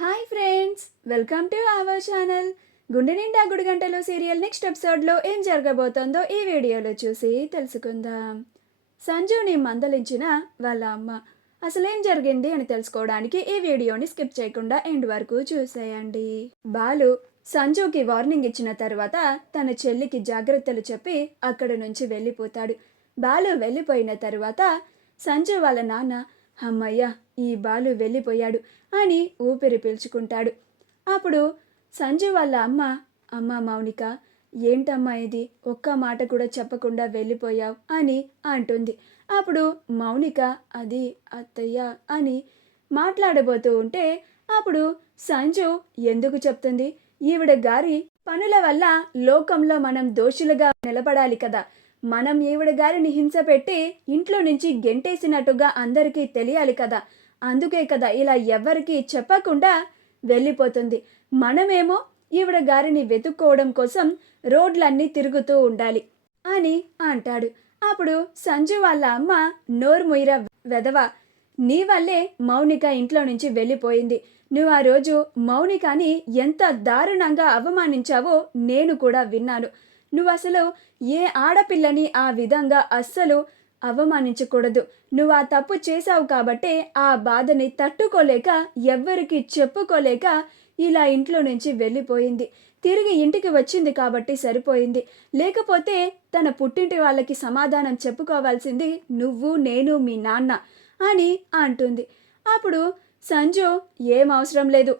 Hi friends, welcome to our channel. గుండె నిండా గుడిగంటలు serial next ఎపిసోడ్లో ఏం జరగబోతోందో ఈ వీడియోలో చూసి తెలుసుకుందాం. సంజుని మందలించిన వాళ్ళ అమ్మ అసలేం జరిగింది అని తెలుసుకోవడానికి ఈ వీడియోని స్కిప్ చేయకుండా ఎండ్ వరకు చూసేయండి. బాలు సంజుకి వార్నింగ్ ఇచ్చిన తర్వాత తన చెల్లికి జాగ్రత్తలు చెప్పి అక్కడి నుంచి వెళ్ళిపోతాడు. బాలు వెళ్ళిపోయిన తర్వాత సంజు వాళ్ళ నాన్న అమ్మయ్య ఈ బాలు వెళ్ళిపోయాడు అని ఊపిరి పీల్చుకుంటాడు. అప్పుడు సంజు వాళ్ళ అమ్మ అమ్మ మౌనిక, ఏంటమ్మా ఇది, ఒక్క మాట కూడా చెప్పకుండా వెళ్ళిపోయావు అని అంటుంది. అప్పుడు మౌనిక అది అత్తయ్య అని మాట్లాడబోతూ ఉంటే అప్పుడు సంజు ఎందుకు చెప్తుంది, ఈవిడ గారి పనుల వల్ల లోకంలో మనం దోషులుగా నిలబడాలి కదా, మనం ఈవిడ గారిని హింస పెట్టి ఇంట్లో నుంచి గెంటేసినట్టుగా అందరికీ తెలియాలి కదా, అందుకే కదా ఇలా ఎవ్వరికీ చెప్పకుండా వెళ్ళిపోతుంది. మనమేమో ఈవిడ గారిని వెతుక్కోవడం కోసం రోడ్లన్నీ తిరుగుతూ ఉండాలి అని అంటాడు. అప్పుడు సంజు వాళ్ళ అమ్మ నోరు ముయిరా వెధవ, నీ వల్లే మౌనిక ఇంట్లో నుంచి వెళ్ళిపోయింది. నువ్వు ఆ రోజు మౌనికని ఎంత దారుణంగా అవమానించావో నేను కూడా విన్నాను. నువ్వు అసలు ఏ ఆడపిల్లని ఆ విధంగా అస్సలు అవమానించకూడదు. నువ్వు ఆ తప్పు చేశావు కాబట్టే ఆ బాధని తట్టుకోలేక ఎవ్వరికి చెప్పుకోలేక ఇలా ఇంట్లో నుంచి వెళ్ళిపోయింది. తిరిగి ఇంటికి వచ్చింది కాబట్టి సరిపోయింది, లేకపోతే తన పుట్టింటి వాళ్ళకి సమాధానం చెప్పుకోవాల్సింది నువ్వు, నేను, మీ నాన్న అని అంటుంది. అప్పుడు సంజు ఏం అవసరం లేదు,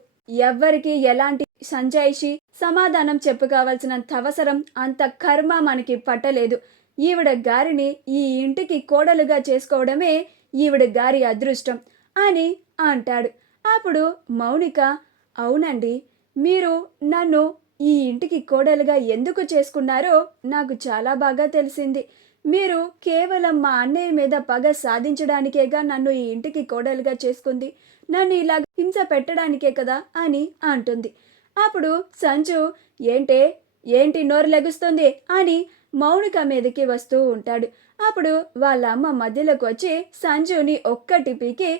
ఎవ్వరికి ఎలాంటి సంజాయిషి సమాధానం చెప్పుకోవాల్సినంత అవసరం అంత కర్మ మనకి పట్టలేదు. ఈవిడ గారిని ఈ ఇంటికి కోడలుగా చేసుకోవడమే ఈవిడ గారి అదృష్టం అని అంటాడు. అప్పుడు మౌనిక, అవునండి, మీరు నన్ను ఈ ఇంటికి కోడలుగా ఎందుకు చేసుకున్నారో నాకు చాలా బాగా తెలిసింది. మీరు కేవలం మా అన్నయ్య మీద పగ సాధించడానికేగా నన్ను ఈ ఇంటికి కోడలుగా చేసుకుంది, నన్ను ఇలా హింస పెట్టడానికే కదా అని అంటుంది. అప్పుడు సంజు ఏంటి నోరు లెగుస్తుంది అని మౌనిక మీదకి వస్తూ ఉంటాడు. అప్పుడు వాళ్ళ అమ్మ మధ్యలోకి వచ్చి సంజుని ఒక్కటి పీకి,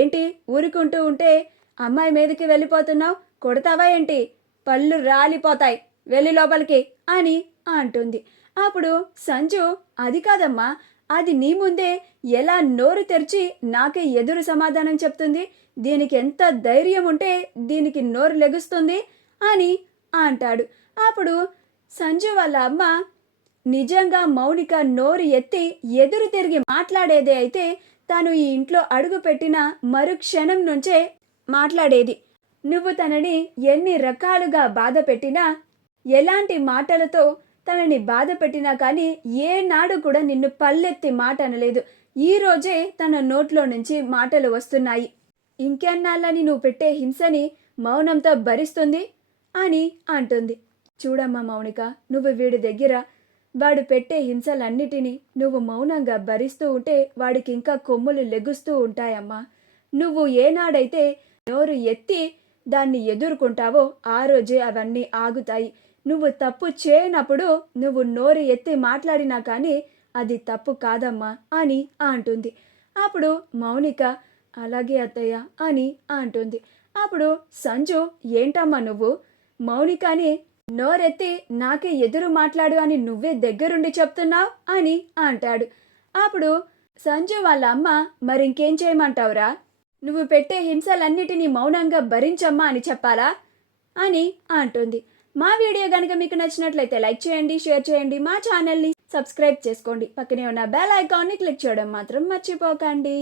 ఏంటి ఊరుకుంటూ ఉంటే అమ్మాయి మీదకి వెళ్ళిపోతున్నావు, కొడతావా ఏంటి, పళ్ళు రాలిపోతాయి, వెళ్ళి లోపలికి అని అంటుంది. అప్పుడు సంజు, అది కాదమ్మా, అది నీ ముందే ఎలా నోరు తెరిచి నాకే ఎదురు సమాధానం చెప్తుంది, దీనికి ఎంత ధైర్యం ఉంటే దీనికి నోరు లెగుస్తుంది అని అంటాడు. అప్పుడు సంజు వాళ్ళ అమ్మ, నిజంగా మౌనిక నోరు ఎత్తి ఎదురు తిరిగి మాట్లాడేదే అయితే తను ఈ ఇంట్లో అడుగు పెట్టిన మరుక్షణం నుంచే మాట్లాడేది. నువ్వు తనని ఎన్ని రకాలుగా బాధ పెట్టినా, ఎలాంటి మాటలతో తనని బాధ పెట్టినా కానీ ఏనాడు కూడా నిన్ను పల్లెత్తి మాట అనలేదు. ఈరోజే తన నోట్లో నుంచి మాటలు వస్తున్నాయి. ఇంకెన్నాళ్ళని నువ్వు పెట్టే హింసని మౌనంతో భరిస్తుంది అని అంటుంది. చూడమ్మా మౌనిక, నువ్వు వీడి దగ్గర వాడు పెట్టే హింసలన్నిటినీ నువ్వు మౌనంగా భరిస్తూ ఉంటే వాడికి ఇంకా కొమ్ములు లెగుస్తూ ఉంటాయమ్మా. నువ్వు ఏనాడైతే నోరు ఎత్తి దాన్ని ఎదుర్కొంటావో ఆ రోజే అవన్నీ ఆగుతాయి. నువ్వు తప్పు చేయనప్పుడు నువ్వు నోరు ఎత్తి మాట్లాడినా కానీ అది తప్పు కాదమ్మా అని అంటుంది. అప్పుడు మౌనిక, అలాగే అత్తయ్య అని అంటుంది. అప్పుడు సంజు, ఏంటమ్మా నువ్వు మౌనికని నోరెత్తి నాకే ఎదురు మాట్లాడు అని నువ్వే దగ్గరుండి చెప్తున్నావు అని అంటాడు. అప్పుడు సంజు వాళ్ళ అమ్మ, మరింకేం చేయమంటావురా, నువ్వు పెట్టే హింసలన్నిటినీ మౌనంగా భరించమ్మా అని చెప్పాలా అని అంటుంది. మా వీడియో కనుక మీకు నచ్చినట్లయితే లైక్ చేయండి, షేర్ చేయండి, మా ఛానల్ని సబ్స్క్రైబ్ చేసుకోండి, పక్కనే ఉన్న బెల్ ఐకాన్ని క్లిక్ చేయడం మాత్రం మర్చిపోకండి.